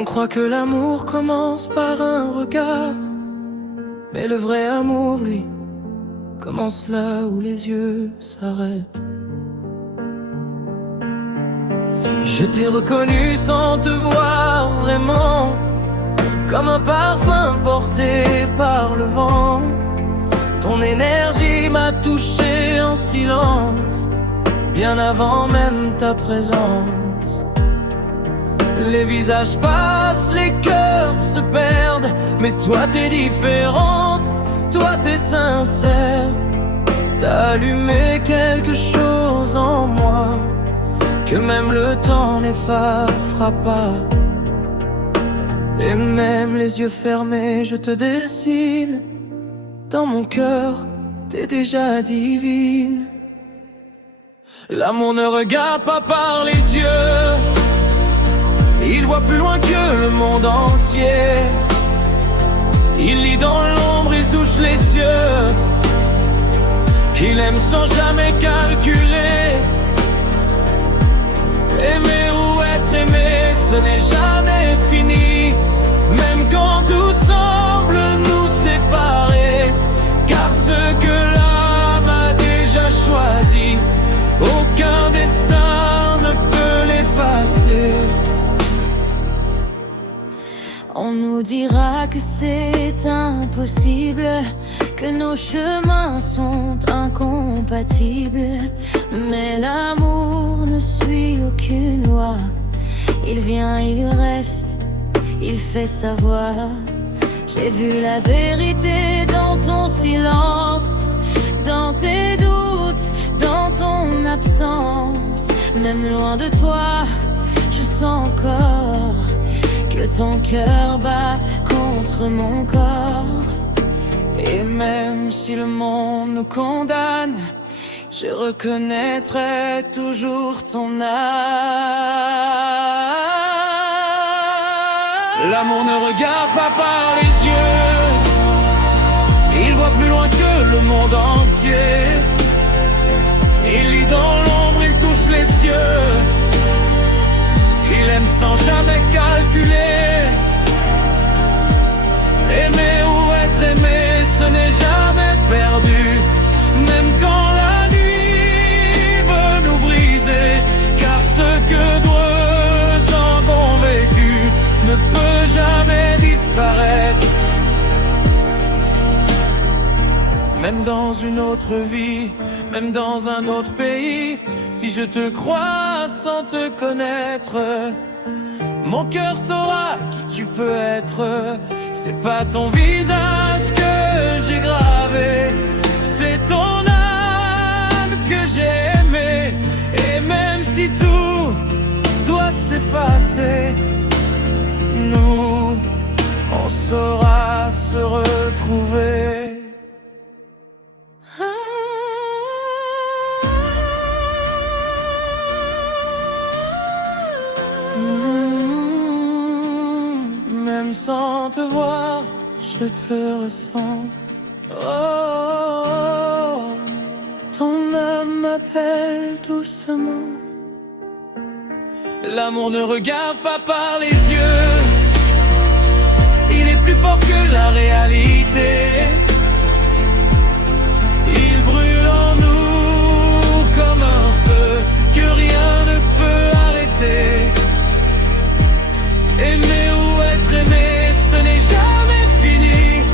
On croit que l'amour commence par un regard, mais le vrai amour, lui, commence là où les yeux s'arrêtent. Je t'ai reconnu sans te voir vraiment, comme un parfum porté par le vent. Ton énergie m'a touché en silence, bien avant même ta présence. Les visages passent, les cœurs se perdent, mais toi t'es différente, toi t'es sincère. T'as allumé quelque chose en moi que même le temps n'effacera pas. Et même les yeux fermés, je te dessine. Dans mon cœur, t'es déjà divine. L'amour ne regarde pas par les yeux, il voit plus loin que le monde entier. Il lit dans l'ombre, il touche les cieux. Il aime sans jamais calculer. Aimer ou être aimé, ce n'est jamais fini, même quand tout semble nous séparer. Car ce que l'âme a déjà choisi, aucun destin ne peut l'effacer. On nous dira que c'est impossible, que nos chemins sont incompatibles. Mais l'amour ne suit aucune loi. Il vient, il reste, il fait sa voix. J'ai vu la vérité dans ton silence, dans tes doutes, dans ton absence. Même loin de toi, je sens encore que ton cœur bat contre mon corps. Et même si le monde nous condamne, je reconnaîtrai toujours ton âme. L'amour ne regarde pas par les yeux, il voit plus loin que le monde entier. Il lit dans l'ombre, il touche les cieux. Il aime sans jamais calculer. Aimer ou être aimé, ce n'est jamais perdu, même quand la nuit veut nous briser. Car ce que deux ans ont vécu ne peut jamais disparaître. Même dans une autre vie, même dans un autre pays, si je te crois sans te connaître, mon cœur saura qui tu peux être. C'est pas ton visage que j'ai gravé, c'est ton âme que j'ai aimée. Et même si tout doit s'effacer, nous, on saura se retrouver. Même sans te voir, je te ressens. Oh, ton âme m'appelle doucement. L'amour ne regarde pas par les yeux, il est plus fort que la réalité. Il brûle en nous comme un feu que rien ne peut arrêter. Aimer ou être aimé, ce n'est jamais fini,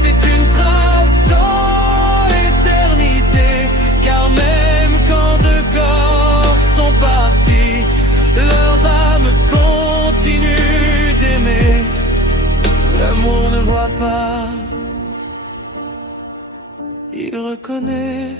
c'est une trace dans l'éternité. Car même quand deux corps sont partis, leurs âmes continuent d'aimer. L'amour ne voit pas, il reconnaît.